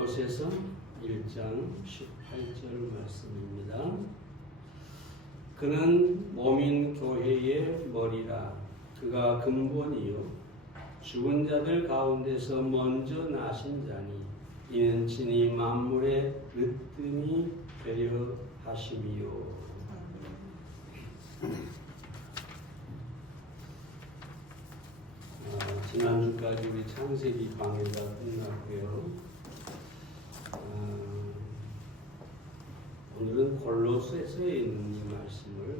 골로새서 1장 18절 말씀입니다. 그는 몸인 교회의 머리라. 그가 근본이요 죽은 자들 가운데서 먼저 나신 자니 이는 친히 만물의 으뜸이 되려 하심이요. 지난주까지 우리 창세기 강의가 끝났고요. 오늘은 골로새서에 있는 이 말씀을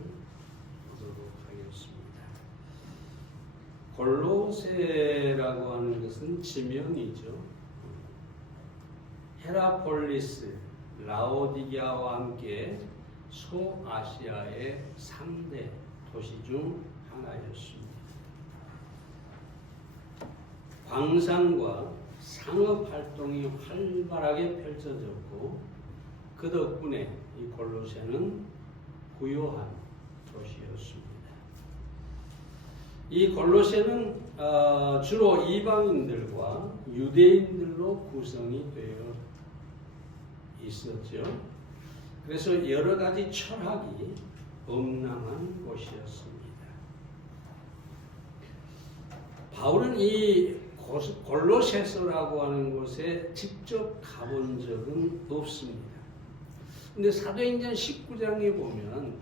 보도록 하겠습니다. 골로새라고 하는 것은 지명이죠. 헤라폴리스, 라오디게아와 함께 소아시아의 3대 도시 중 하나였습니다. 광산과 상업 활동이 활발하게 펼쳐졌고 그 덕분에 이 골로새는 부유한 도시였습니다. 이 골로새는 주로 이방인들과 유대인들로 구성이 되어 있었죠. 그래서 여러 가지 철학이 범람한 곳이었습니다. 바울은 이 골로새서라고 하는 곳에 직접 가본 적은 없습니다. 근데 사도행전 19장에 보면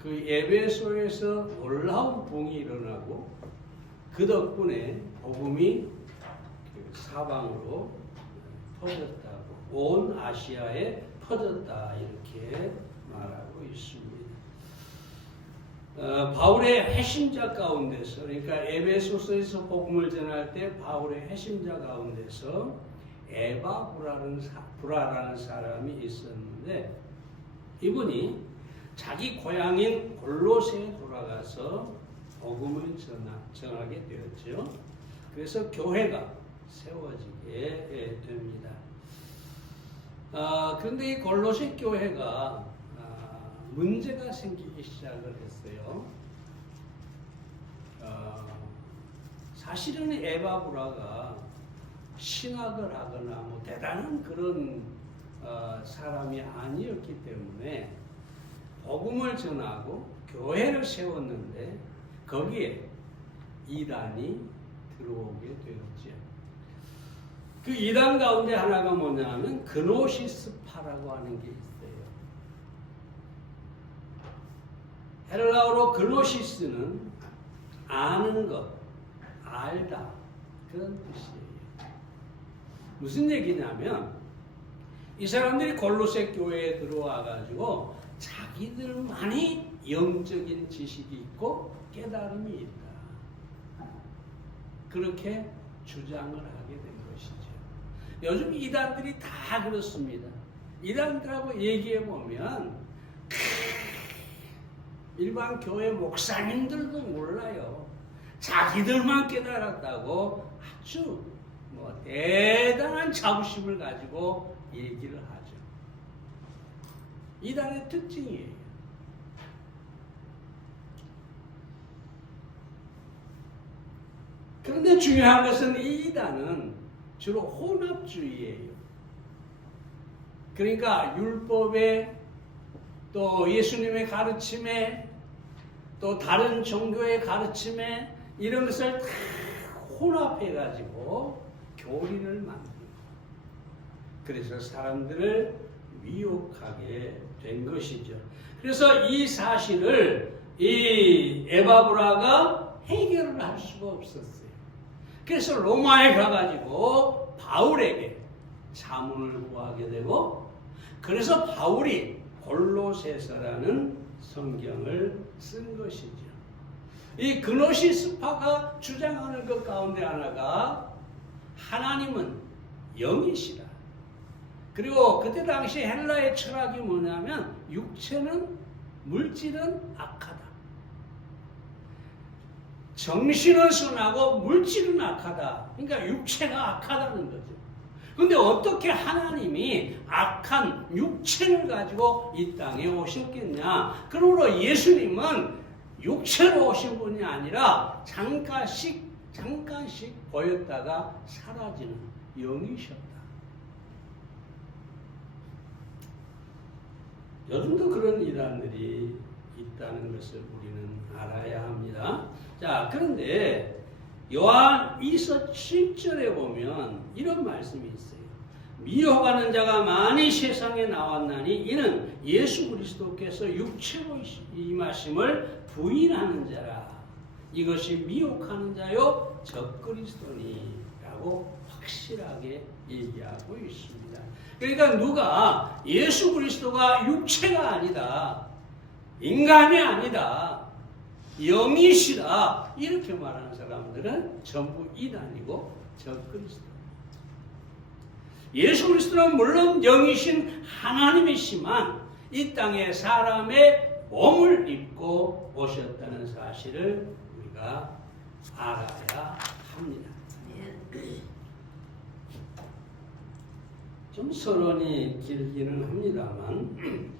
그 에베소에서 놀라운 부흥이 일어나고 그 덕분에 복음이 사방으로 퍼졌다고, 온 아시아에 퍼졌다 이렇게 말하고 있습니다. 바울의 회심자 가운데서, 그러니까 에베소서에서 복음을 전할 때 바울의 회심자 가운데서 에바브라라는 사람이 있었는데 이분이 자기 고향인 골로새에 돌아가서 복음을 전하게 되었죠. 그래서 교회가 세워지게 됩니다. 그런데 이 골로새 교회가 문제가 생기기 시작을 했어요. 사실은 에바브라가 신학을 하거나 뭐 대단한 그런 사람이 아니었기 때문에 복음을 전하고 교회를 세웠는데 거기에 이단이 들어오게 되었죠. 그 이단 가운데 하나가 뭐냐면 그노시스파라고 하는 게 있어요. 헬라어로 그노시스는 아는 것, 알다 그런 뜻이에요. 무슨 얘기냐면 이 사람들이 골로새 교회에 들어와 가지고 자기들만이 영적인 지식이 있고 깨달음이 있다. 그렇게 주장을 하게 된 것이죠. 요즘 이단들이 다 그렇습니다. 이단들하고 얘기해 보면 일반 교회 목사님들도 몰라요. 자기들만 깨달았다고 아주 대단한 자부심을 가지고 얘기를 하죠. 이단의 특징이에요. 그런데 중요한 것은 이 이단은 주로 혼합주의예요. 그러니까 율법에 또 예수님의 가르침에 또 다른 종교의 가르침에 이런 것을 다 혼합해가지고 교리를 만들고 그래서 사람들을 미혹하게 된 것이죠. 그래서 이 사실을 이 에바브라가 해결을 할 수가 없었어요. 그래서 로마에 가가지고 바울에게 자문을 구하게 되고 그래서 바울이 골로새서라는 성경을 쓴 것이죠. 이 그노시스파가 주장하는 것 가운데 하나가 하나님은 영이시다. 그리고 그때 당시 헬라의 철학이 뭐냐면 육체는 물질은 악하다. 정신은 선하고 물질은 악하다. 그러니까 육체가 악하다는 거죠. 그런데 어떻게 하나님이 악한 육체를 가지고 이 땅에 오셨겠냐? 그러므로 예수님은 육체로 오신 분이 아니라 잠깐씩 보였다가 사라지는 영이셨다. 요즘도 그런 이단들이 있다는 것을 우리는 알아야 합니다. 자, 그런데 요한 2서 7절에 보면 이런 말씀이 있어요. 미혹하는 자가 많이 세상에 나왔나니 이는 예수 그리스도께서 육체로 임하심을 부인하는 자라. 이것이 미혹하는 자요 적그리스도니라고 확실하게 얘기하고 있습니다. 그러니까 누가 예수 그리스도가 육체가 아니다, 인간이 아니다, 영이시다 이렇게 말하는 사람들은 전부 이단이고 적그리스도. 예수 그리스도는 물론 영이신 하나님이시만 이 땅에 사람의 몸을 입고 오셨다는 사실을 우리가 알아야 합니다. 좀 서론이 길기는 합니다만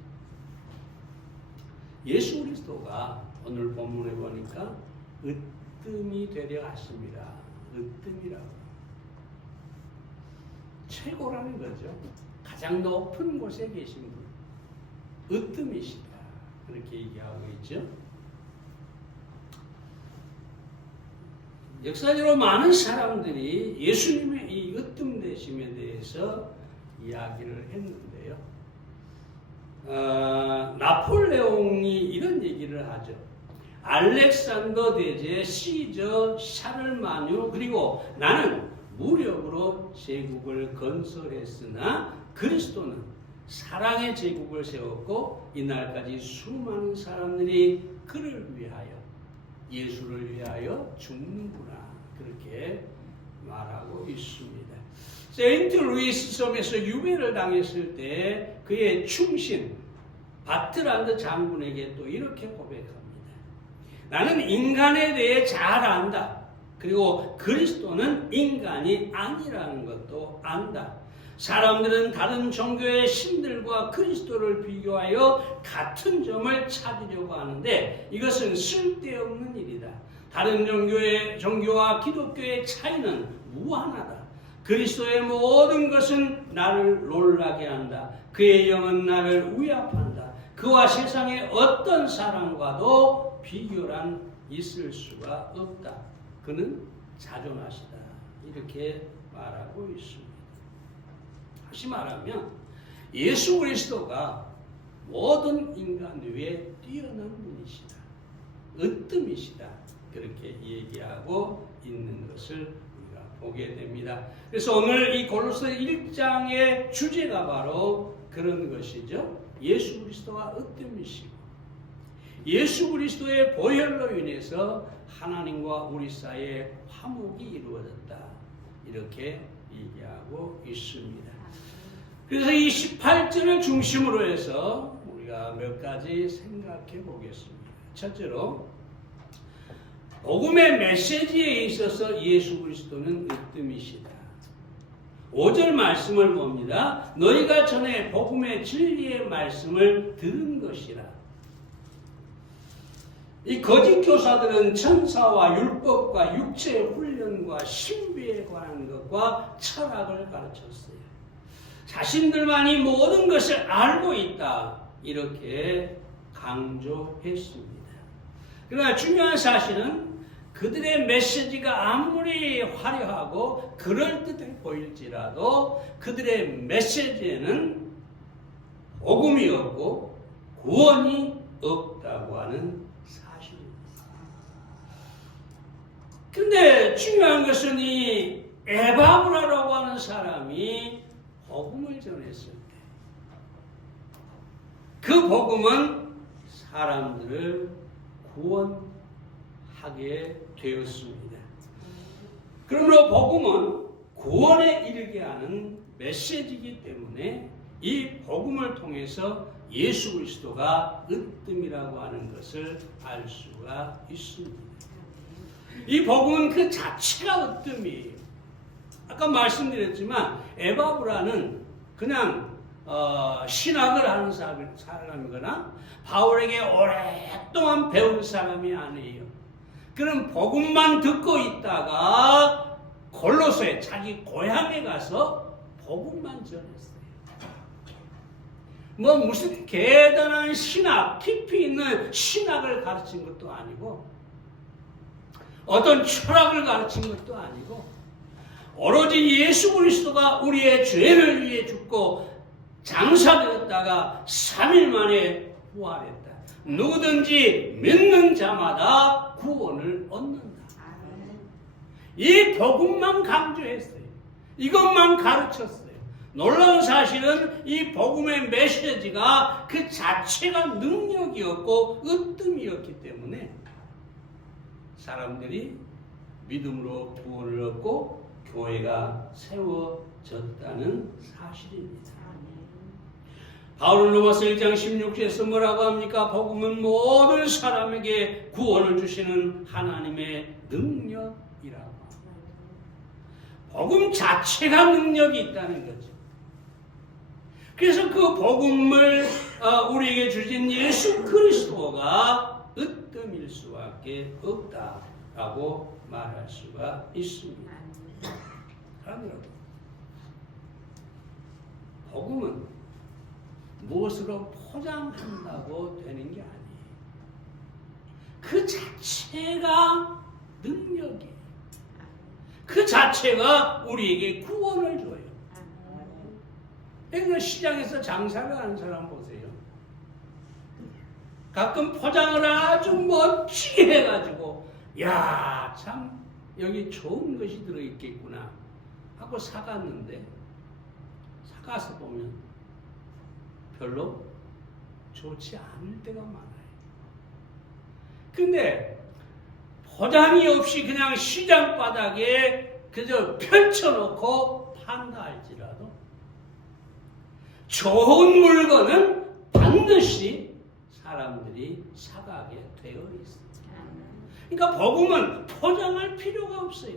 예수 그리스도가 오늘 본문에 보니까 으뜸이 되려 하십니다. 으뜸이라고. 최고라는 거죠. 가장 높은 곳에 계신 분. 으뜸이시다. 그렇게 얘기하고 있죠. 역사적으로 많은 사람들이 예수님의 이 으뜸 되심에 대해서 이야기를 했는데요. 나폴레옹이 이런 얘기를 하죠. 알렉산더 대제, 시저, 샤를마뉴, 그리고 나는 무력으로 제국을 건설했으나 그리스도는 사랑의 제국을 세웠고 이날까지 수많은 사람들이 그를 위하여, 예수를 위하여 죽는구나 그렇게 말하고 있습니다. 세인트 루이스 섬에서 유배를 당했을 때 그의 충신 바트란드 장군에게 또 이렇게 고백합니다. 나는 인간에 대해 잘 안다. 그리고 그리스도는 인간이 아니라는 것도 안다. 사람들은 다른 종교의 신들과 그리스도를 비교하여 같은 점을 찾으려고 하는데 이것은 쓸데없는 일이다. 다른 종교와 기독교의 차이는 무한하다. 그리스도의 모든 것은 나를 놀라게 한다. 그의 영은 나를 위압한다. 그와 세상의 어떤 사람과도 비교란 있을 수가 없다. 그는 자존하시다. 이렇게 말하고 있습니다. 다시 말하면 예수 그리스도가 모든 인간 위에 뛰어난 분이시다. 으뜸이시다. 그렇게 얘기하고 있는 것을 우리가 보게 됩니다. 그래서 오늘 이 골로새 1장의 주제가 바로 그런 것이죠. 예수 그리스도가 으뜸이시고 예수 그리스도의 보혈로 인해서 하나님과 우리 사이에 화목이 이루어졌다. 이렇게 얘기하고 있습니다. 그래서 이 18절을 중심으로 해서 우리가 몇 가지 생각해 보겠습니다. 첫째로 복음의 메시지에 있어서 예수 그리스도는 으뜸이시다. 5절 말씀을 봅니다. 너희가 전에 복음의 진리의 말씀을 들은 것이라. 이 거짓 교사들은 천사와 율법과 육체의 훈련과 신비에 관한 것과 철학을 가르쳤어요. 자신들만이 모든 것을 알고 있다. 이렇게 강조했습니다. 그러나 중요한 사실은 그들의 메시지가 아무리 화려하고 그럴듯해 보일지라도 그들의 메시지에는 복음이 없고 구원이 없다고 하는 사실입니다. 그런데 중요한 것은 이 에바브라라고 하는 사람이 복음을 전했을 때 그 복음은 사람들을 구원하게 되었습니다. 그러므로 복음은 구원에 이르게 하는 메시지이기 때문에 이 복음을 통해서 예수 그리스도가 으뜸이라고 하는 것을 알 수가 있습니다. 이 복음은 그 자체가 으뜸이에요. 아까 말씀드렸지만 에바브라는 그냥 신학을 하는 사람이거나 바울에게 오랫동안 배운 사람이 아니에요. 그는 복음만 듣고 있다가 골로새 자기 고향에 가서 복음만 전했어요. 뭐 무슨 대단한 신학, 깊이 있는 신학을 가르친 것도 아니고 어떤 철학을 가르친 것도 아니고 오로지 예수 그리스도가 우리의 죄를 위해 죽고 장사되었다가 3일 만에 부활했다. 누구든지 믿는 자마다 구원을 얻는다. 이 복음만 강조했어요. 이것만 가르쳤어요. 놀라운 사실은 이 복음의 메시지가 그 자체가 능력이었고 으뜸이었기 때문에 사람들이 믿음으로 구원을 얻고 교회가 세워졌다는 사실입니다. 바울은 로마서 1장 16절에서 뭐라고 합니까? 복음은 모든 사람에게 구원을 주시는 하나님의 능력이라고 합니다. 복음 자체가 능력이 있다는 거죠. 그래서 그 복음을 우리에게 주신 예수 그리스도가 으뜸일 수밖에 없다라고 말할 수가 있습니다. 사랑하는 여러분, 복음은 무엇으로 포장한다고 되는 게 아니에요. 그 자체가 능력이에요. 그 자체가 우리에게 구원을 줘요. 그러니까 시장에서 장사를 하는 사람 보세요. 가끔 포장을 아주 멋지게 해가지고 야, 참 여기 좋은 것이 들어있겠구나 하고 사갔는데 사가서 보면 별로 좋지 않을 때가 많아요. 근데 포장이 없이 그냥 시장 바닥에 그저 펼쳐놓고 판다 할지라도 좋은 물건은 반드시 사람들이 사가게 되어 있습니다. 그러니까 복음은 포장할 필요가 없어요.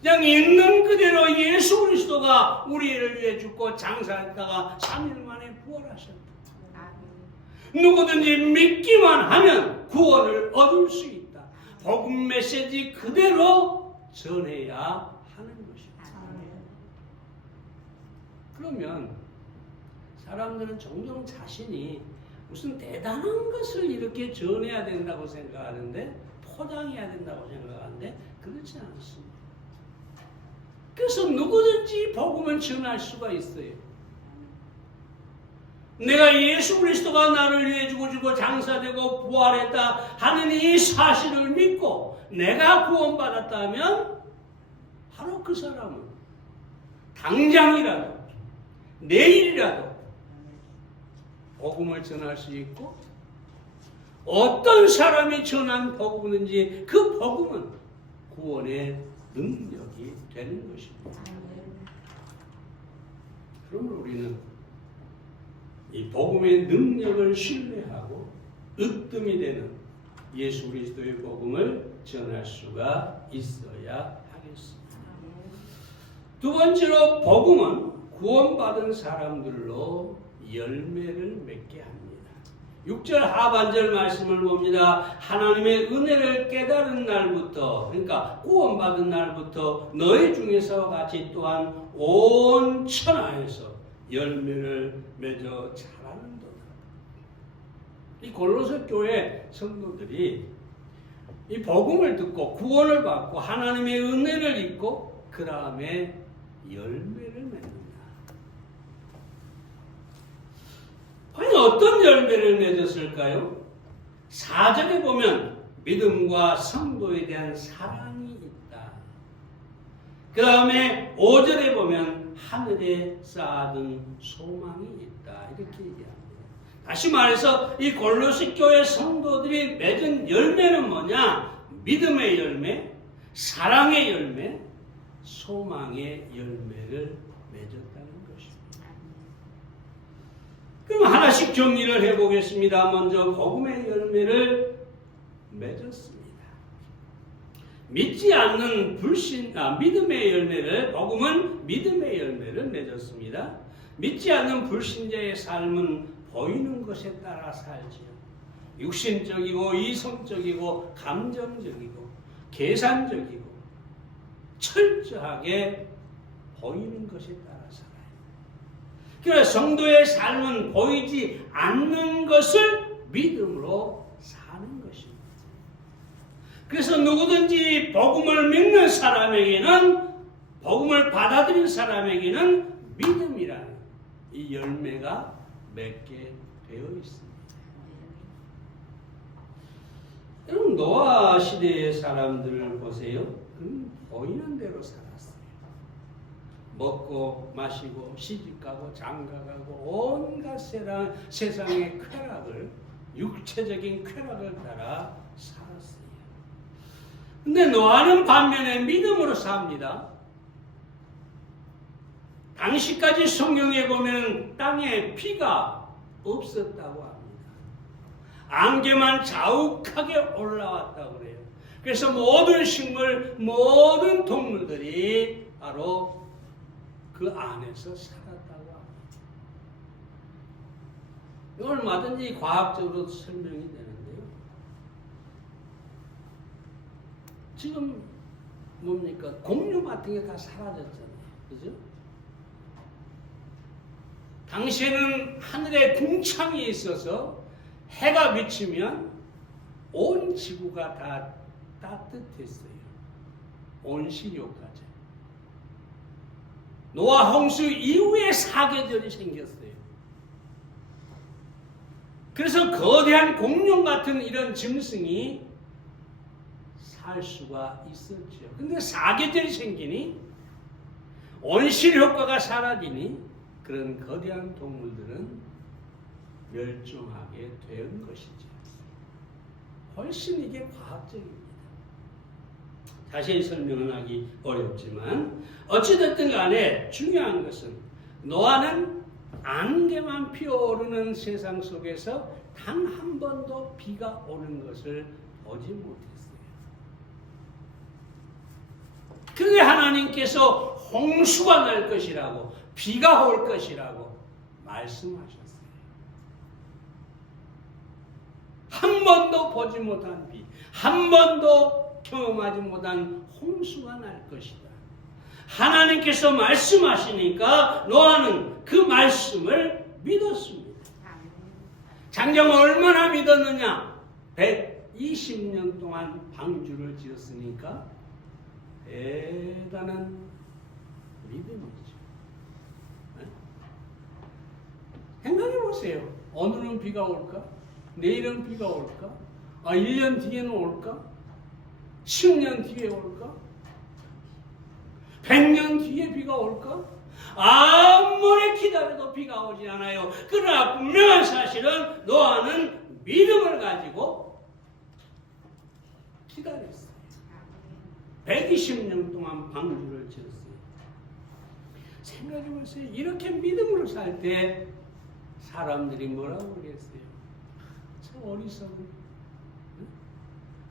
그냥 있는 그대로 예수 그리스도가 우리를 위해 죽고 장사했다가 3일 만에 부활하셨다. 누구든지 믿기만 하면 구원을 얻을 수 있다. 복음 메시지 그대로 전해야 하는 것입니다. 그러면 사람들은 종종 자신이 무슨 대단한 것을 이렇게 전해야 된다고 생각하는데 포장해야 된다고 생각하는데 그렇지 않습니다. 그래서 누구든지 복음을 전할 수가 있어요. 내가 예수 그리스도가 나를 위해 죽고 장사되고 부활했다 하는 이 사실을 믿고 내가 구원받았다면 바로 그 사람은 당장이라도 내일이라도 복음을 전할 수 있고 어떤 사람이 전한 복음인지 그 복음은 구원의 능력이 되는 것입니다. 그러면 우리는 이 복음의 능력을 신뢰하고 으뜸이 되는 예수 그리스도의 복음을 전할 수가 있어야 하겠습니다. 두 번째로 복음은 구원받은 사람들로 열매를 맺게 합니다. 6절 하반절 말씀을 봅니다. 하나님의 은혜를 깨달은 날부터, 그러니까 구원받은 날부터 너희 중에서 같이 또한 온 천하에서 열매를 맺어 자라는도다. 이 골로새 교회 성도들이 이 복음을 듣고 구원을 받고 하나님의 은혜를 입고 그 다음에 열매를 맺는다. 과연 어떤 열매를 맺었을까요? 4절에 보면 믿음과 성도에 대한 사랑이 있다. 그 다음에 5절에 보면 하늘에 쌓아둔 소망이 있다. 이렇게 얘기합니다. 다시 말해서 이 골로새 교회 성도들이 맺은 열매는 뭐냐? 믿음의 열매, 사랑의 열매, 소망의 열매를 맺었다는 것입니다. 그럼 하나씩 정리를 해보겠습니다. 먼저 복음의 열매를 맺었습니다. 믿지 않는 믿음의 열매를, 복음은 믿음의 열매를 맺었습니다. 믿지 않는 불신자의 삶은 보이는 것에 따라 살지요. 육신적이고 이성적이고 감정적이고 계산적이고 철저하게 보이는 것에 따라 살아요. 그래서 성도의 삶은 보이지 않는 것을 믿음으로 사는 것입니다. 그래서 누구든지 복음을 믿는 사람에게는, 복음을 받아들인 사람에게는 믿음이라는 이 열매가 맺게 되어 있습니다. 여러분, 노아 시대의 사람들을 보세요. 보이는 대로 살았어요. 먹고 마시고 시집가고 장가가고 온갖 세상의 쾌락을, 육체적인 쾌락을 따라 살았어요. 근데 노아는 반면에 믿음으로 삽니다. 당시까지 성경에 보면 땅에 비가 없었다고 합니다. 안개만 자욱하게 올라왔다고 그래요. 그래서 모든 식물, 모든 동물들이 바로 그 안에서 살았다고 합니다. 얼마든지 과학적으로 설명이 되는데요. 지금 뭡니까? 공룡 같은 게 다 사라졌잖아요. 그죠? 당시에는 하늘에 궁창이 있어서 해가 비치면 온 지구가 다 따뜻했어요. 온실효과죠. 노아 홍수 이후에 사계절이 생겼어요. 그래서 거대한 공룡 같은 이런 짐승이 살 수가 있었죠. 근데 사계절이 생기니 온실효과가 사라지니 그런 거대한 동물들은 멸종하게 된 것이죠. 훨씬 이게 과학적입니다. 자세히 설명은 하기 어렵지만 어찌됐든 간에 중요한 것은 노아는 안개만 피어오르는 세상 속에서 단 한 번도 비가 오는 것을 보지 못했어요. 그런데 하나님께서 홍수가 날 것이라고, 비가 올 것이라고 말씀하셨어요. 한 번도 보지 못한 비, 한 번도 경험하지 못한 홍수가 날 것이다. 하나님께서 말씀하시니까 노아는 그 말씀을 믿었습니다. 장정 얼마나 믿었느냐? 120년 동안 방주를 지었으니까 대단한 믿음이죠. 생각해 보세요. 오늘은 비가 올까? 내일은 비가 올까? 1년 뒤에는 올까? 10년 뒤에 올까? 100년 뒤에 비가 올까? 아무리 기다려도 비가 오지 않아요. 그러나 분명한 사실은 노아는 믿음을 가지고 기다렸어요. 120년 동안 방주를 지었어요. 생각해보세요. 이렇게 믿음으로 살 때 사람들이 뭐라고 그러겠어요? 저 어리석은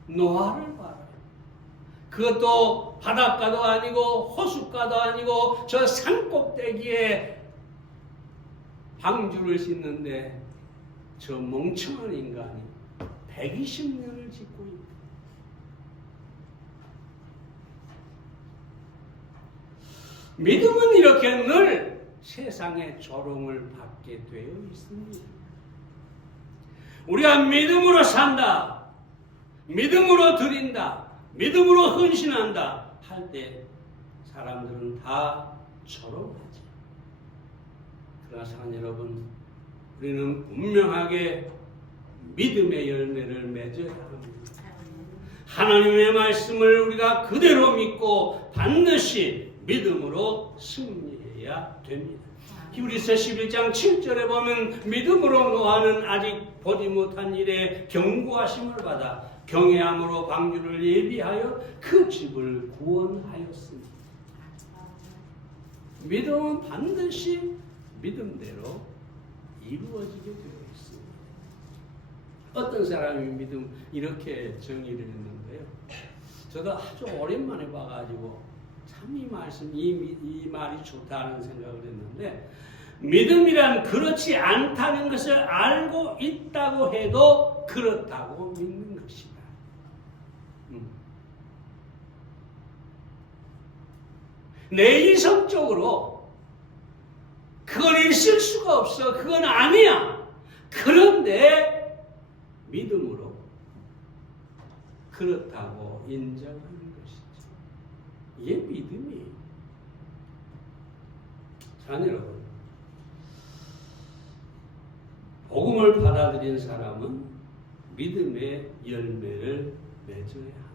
노아를 봐라. 그것도 바닷가도 아니고 호숫가도 아니고 저 산꼭대기에 방주를 짓는데 저 멍청한 인간이 120년을 짓고 있다. 믿음은 이렇게 늘 세상의 조롱을 받게 되어 있습니다. 우리가 믿음으로 산다, 믿음으로 드린다, 믿음으로 헌신한다 할 때 사람들은 다 조롱하지. 그러나 사랑 여러분, 우리는 분명하게 믿음의 열매를 맺어야 합니다. 하나님의 말씀을 우리가 그대로 믿고 반드시 믿음으로 승리해야 됩니다. 히브리서 11장 7절에 보면 믿음으로 노아는 아직 보지 못한 일에 경고하심을 받아 경외함으로 방주를 예비하여 그 집을 구원하였습니다. 믿음은 반드시 믿음대로 이루어지게 되어 있습니다. 어떤 사람이 믿음 이렇게 정의를 했는데요. 저도 아주 오랜만에 봐가지고 참 이 말씀, 이 말이 좋다는 생각을 했는데, 믿음이란 그렇지 않다는 것을 알고 있다고 해도 그렇다고 믿는 것이다. 내 이성적으로 그건 있을 수가 없어. 그건 아니야. 그런데 믿음으로 그렇다고 인정하는 것이죠. 이게 믿음이에요. 자, 여러분, 복음을 받아들인 사람은 믿음의 열매를 맺어야 합니다.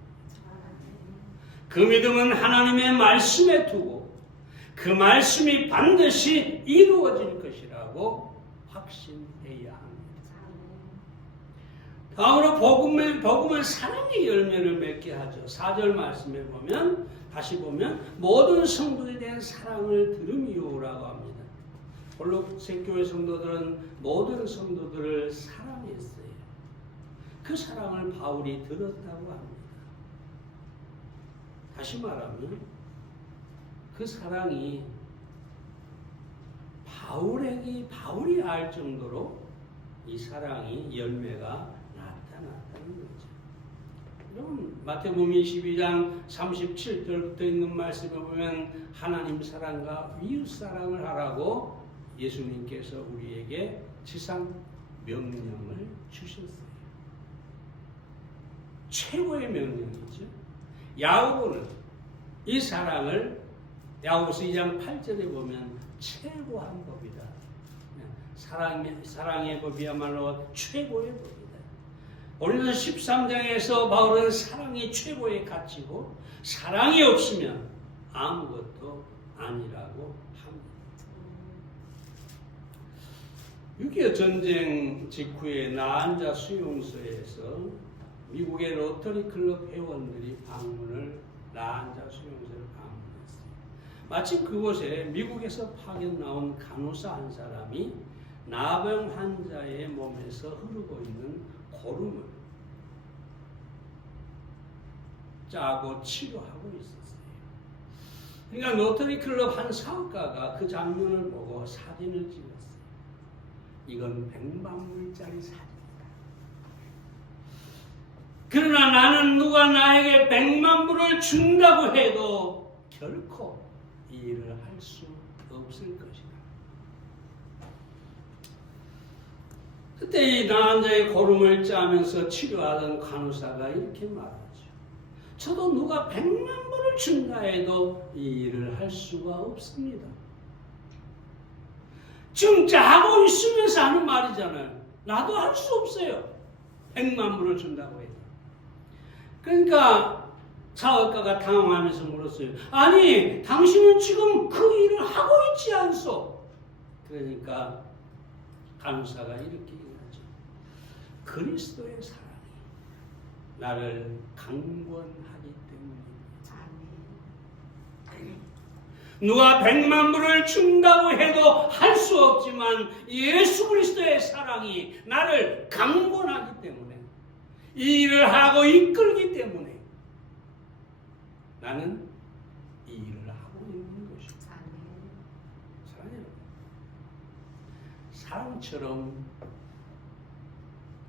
그 믿음은 하나님의 말씀에 두고 그 말씀이 반드시 이루어질 것이라고 확신해야 합니다. 다음으로 복음은 사랑의 열매를 맺게 하죠. 4절 말씀에 보면, 다시 보면 모든 성도에 대한 사랑을 들음이요라고 합니다. 골로새 교회 성도들은 모든 성도들을 사랑했어요. 그 사랑을 바울이 들었다고 합니다. 다시 말하면 그 사랑이 바울이 알 정도로 이 사랑이 열매가 나타났다는 거죠. 여러분, 마태복음 22장 37절부터 있는 말씀에 보면 하나님 사랑과 이웃 사랑을 하라고 예수님께서 우리에게 지상 명령을 주셨어요. 최고의 명령이죠. 야고보는 이 사랑을 야고보서 2장 8절에 보면 최고한 법이다. 사랑의 법이야말로 최고의 법이다. 고린도서 13장에서 바울은 사랑이 최고의 가치고 사랑이 없으면 아무것도 아니라고 합니다. 6.25 전쟁 직후에 나한자 수용소에서 미국의 로터리 클럽 회원들이 나한자 수용소를 방문했어요. 마침 그곳에 미국에서 파견 나온 간호사 한 사람이 나병 환자의 몸에서 흐르고 있는 고름을 짜고 치료하고 있었어요. 그러니까 로터리 클럽 한 사업가가 그 장면을 보고 사진을 찍었어요. 이건 100만 불짜리 사진이다. 그러나 나는 누가 나에게 100만 불을 준다고 해도 결코 이 일을 할 수 없을 것이다. 그때 이 나한자의 고름을 짜면서 치료하던 간호사가 이렇게 말하죠. 저도 누가 100만 불을 준다 해도 이 일을 할 수가 없습니다. 지금 하고 있으면서 하는 말이잖아요. 나도 할 수 없어요. 100만 불을 준다고 해도. 그러니까 사업가가 당황하면서 물었어요. 아니, 당신은 지금 그 일을 하고 있지 않소? 그러니까 간호사가 이렇게 얘기하죠. 그리스도의 사랑이 나를 강권하기 때문입니다. 누가 100만 불을 준다고 해도 할 수 없지만 예수 그리스도의 사랑이 나를 강권하기 때문에 이 일을 하고 이끌기 때문에 나는 이 일을 하고 있는 것입니다. 사랑해요. 사랑처럼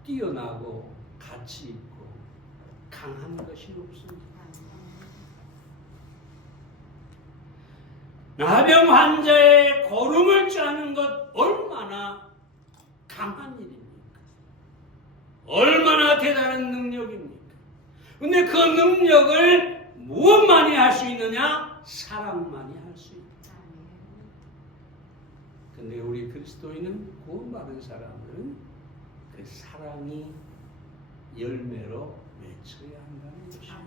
뛰어나고 가치 있고 강한 것이 없습니다. 나병 환자의 고름을 짜는 것 얼마나 강한 일입니까? 얼마나 대단한 능력입니까? 근데 그 능력을 무엇만이 할 수 있느냐? 사랑만이 할 수 있다. 근데 우리 그리스도인은 구원받은 사람들은 그 사랑이 열매로 맺혀야 한다는 것입니다.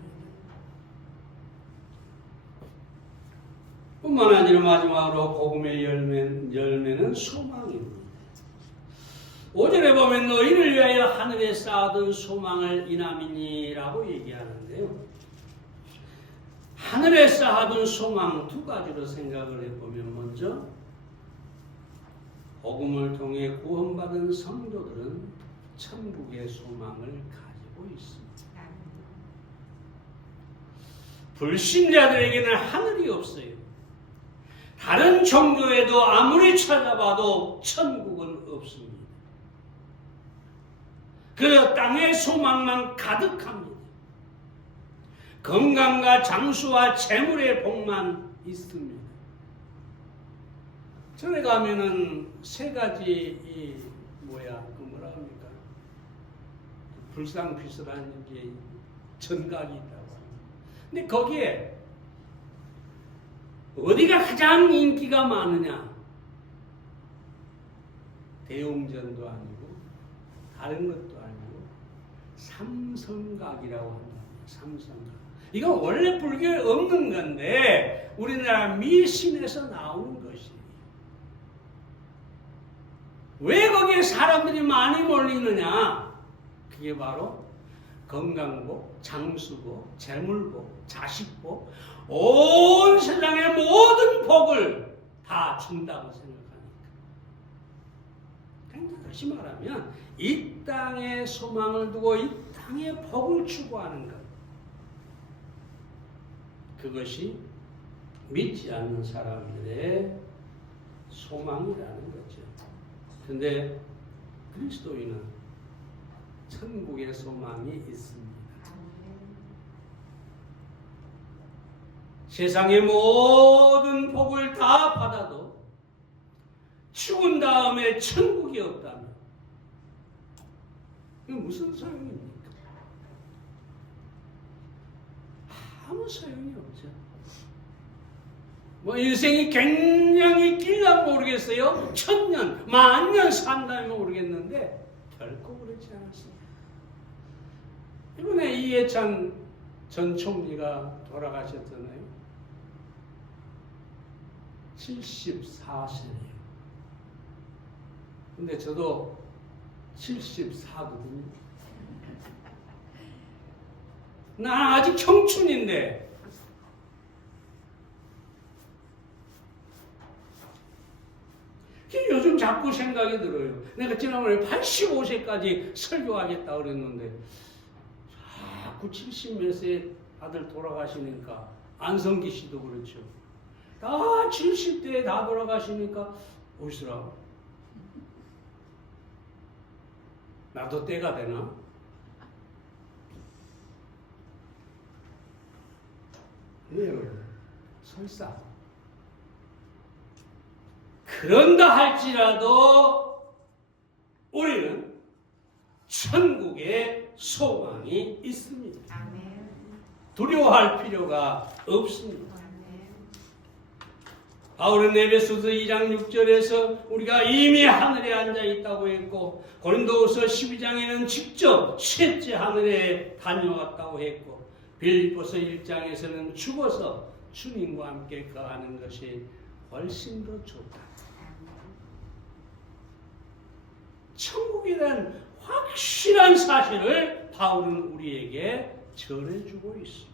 뿐만 아니라 마지막으로 복음의 열매는 소망입니다. 5절에 보면 너희를 위하여 하늘에 쌓아둔 소망을 인함이니라고 얘기하는데요. 하늘에 쌓아둔 소망 두 가지로 생각을 해보면, 먼저 복음을 통해 구원받은 성도들은 천국의 소망을 가지고 있습니다. 불신자들에게는 하늘이 없어요. 다른 종교에도 아무리 찾아봐도 천국은 없습니다. 그 땅의 소망만 가득합니다. 건강과 장수와 재물의 복만 있습니다. 절에 가면은 세 가지 뭐라 합니까? 불상피설한 게 전각이 있다고 합니다. 근데 거기에 어디가 가장 인기가 많으냐? 대웅전도 아니고 다른 것도 아니고 삼성각이라고 합니다. 삼성각. 이거 원래 불교에 없는 건데 우리나라 미신에서 나오는 것이에요. 왜 거기에 사람들이 많이 몰리느냐? 그게 바로 건강복, 장수복, 재물복, 자식복, 온 세상의 모든 복을 다 준다고 생각하니까. 그러니까 다시 말하면 이 땅에 소망을 두고 이 땅에 복을 추구하는 것, 그것이 믿지 않는 사람들의 소망이라는 거죠. 근데 그리스도인은 천국의 소망이 있습니다. 세상의 모든 복을 다 받아도 죽은 다음에 천국이 없다면 이건 무슨 소용입니까? 아무 소용이 없죠. 뭐 인생이 굉장히 길다 모르겠어요. 1000년, 10,000년 산다면 모르겠는데 결코 그렇지 않았습니다. 이번에 이해찬 전 총리가 돌아가셨잖아요. 74세예요. 근데 저도 74거든요. 나 아직 청춘인데 요즘 자꾸 생각이 들어요. 내가 지난번에 85세까지 설교하겠다 그랬는데 자꾸 70 몇 세 다들 돌아가시니까 안성기 씨도 그렇죠. 다 70대에 다 돌아가시니까 오시더라고. 나도 때가 되나? 네, 여러분. 설사 그런다 할지라도 우리는 천국에 소망이 있습니다. 두려워할 필요가 없습니다. 바울은 에베소서 2장 6절에서 우리가 이미 하늘에 앉아 있다고 했고, 고린도후서 12장에는 직접 셋째 하늘에 다녀왔다고 했고, 빌립보서 1장에서는 죽어서 주님과 함께 거하는 것이 훨씬 더 좋다. 천국에 대한 확실한 사실을 바울은 우리에게 전해주고 있습니다.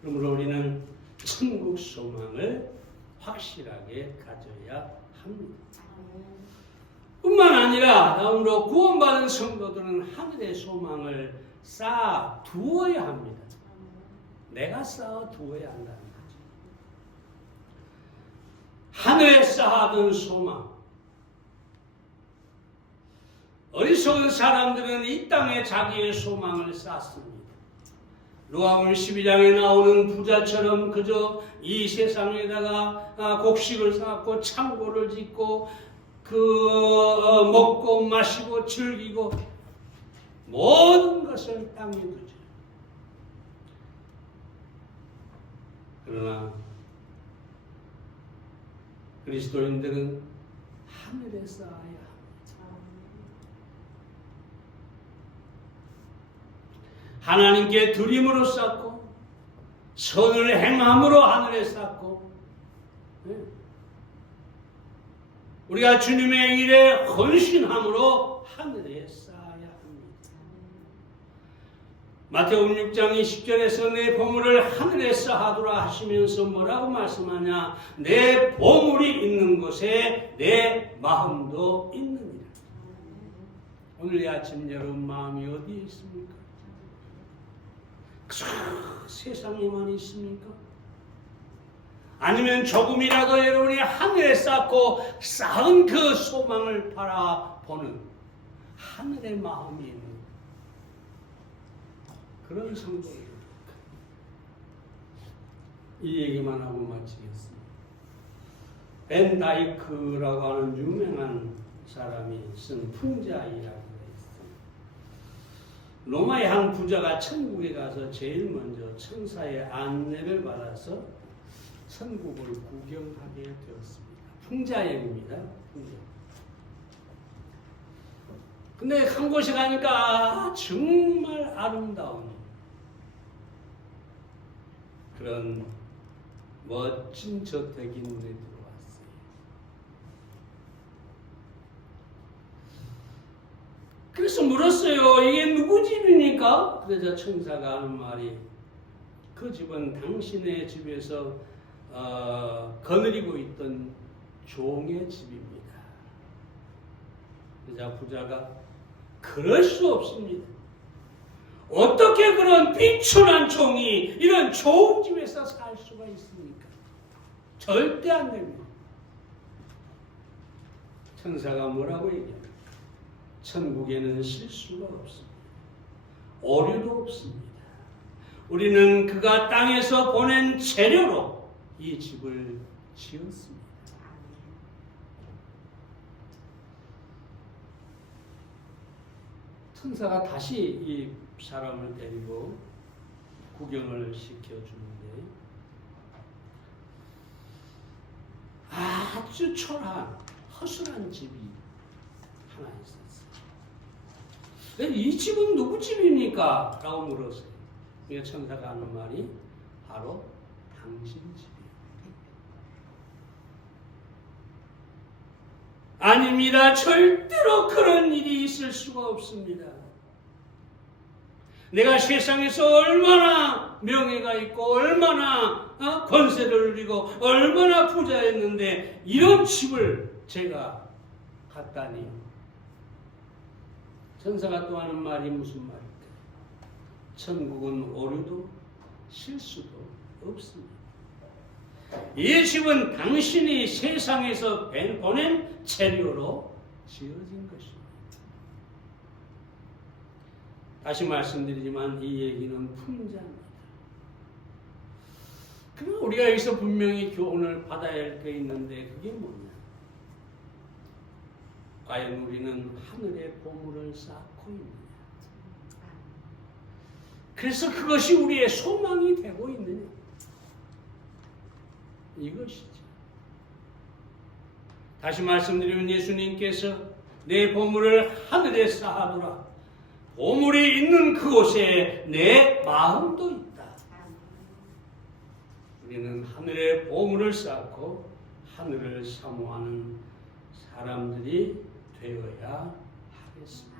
그러므로 우리는 천국 소망을 확실하게 가져야 합니다. 뿐만 아니라 다음으로 구원받은 성도들은 하늘의 소망을 쌓아 두어야 합니다. 내가 쌓아 두어야 한다는 거죠. 하늘에 쌓아둔 소망. 어리석은 사람들은 이 땅에 자기의 소망을 쌓습니다. 루가복음 12장에 나오는 부자처럼 그저 이 세상에다가 곡식을 쌓고 창고를 짓고 먹고 마시고 즐기고 모든 것을 땅에 두죠. 그러나 그리스도인들은 하늘에 쌓아야 합니다. 하나님께 드림으로 쌓고 선을 행함으로 하늘에 쌓고, 우리가 주님의 일에 헌신함으로 하늘에 쌓아야 합니다. 마태복음 6장 20절에서 내 보물을 하늘에 쌓아두라 하시면서 뭐라고 말씀하냐? 내 보물이 있는 곳에 내 마음도 있느니라. 오늘 이 아침 여러분 마음이 어디에 있습니까? 세상에만 있습니까? 아니면 조금이라도 여러분이 하늘에 쌓고 쌓은 그 소망을 바라보는 하늘의 마음이 있는 그런 성도입니다. 이 얘기만 하고 마치겠습니다. 벤 다이크라고 하는 유명한 사람이 쓴 풍자이라고 있어요. 로마의 한 부자가 천국에 가서 제일 먼저 천사의 안내를 받아서 천국을 구경하게 되었습니다. 풍자여행입니다. 풍자. 근데 한 곳에 가니까 정말 아름다운 그런 멋진 저택이 눈에 들어왔어요. 그래서 물었어요. 이게 누구 집입니까? 그러자 천사가 하는 말이 그 집은 당신의 집에서 거느리고 있던 종의 집입니다. 그러자 부자가 그럴 수 없습니다. 어떻게 그런 비천한 종이 이런 좋은 집에서 살 수가 있습니까? 절대 안 됩니다. 천사가 뭐라고 얘기합니까? 천국에는 실수가 없습니다. 오류도 없습니다. 우리는 그가 땅에서 보낸 재료로 이 집을 지었습니다. 천사가 다시 이 사람을 데리고 구경을 시켜주는데 아주 초라한 허술한 집이 하나 있었어요. 이 집은 누구 집입니까? 라고 물었어요. 그러니까 천사가 하는 말이 바로 당신 집이에요. 아닙니다. 절대로 그런 일이 있을 수가 없습니다. 내가 세상에서 얼마나 명예가 있고 얼마나 권세를 누리고 얼마나 부자였는데 이런 집을 제가 갖다니. 천사가 또 하는 말이 무슨 말일까? 천국은 오류도 실수도 없습니다. 이 집은 당신이 세상에서 보낸 재료로 지어진 것입니다. 다시 말씀드리지만 이 얘기는 풍자입니다. 그러나 우리가 여기서 분명히 교훈을 받아야 할 게 있는데 그게 뭐냐? 과연 우리는 하늘의 보물을 쌓고 있느냐? 그래서 그것이 우리의 소망이 되고 있느냐? 이것이죠. 다시 말씀드리면 예수님께서 내 보물을 하늘에 쌓아두라. 보물이 있는 그곳에 내 마음도 있다. 우리는 하늘에 보물을 쌓고 하늘을 사모하는 사람들이 되어야 하겠습니다.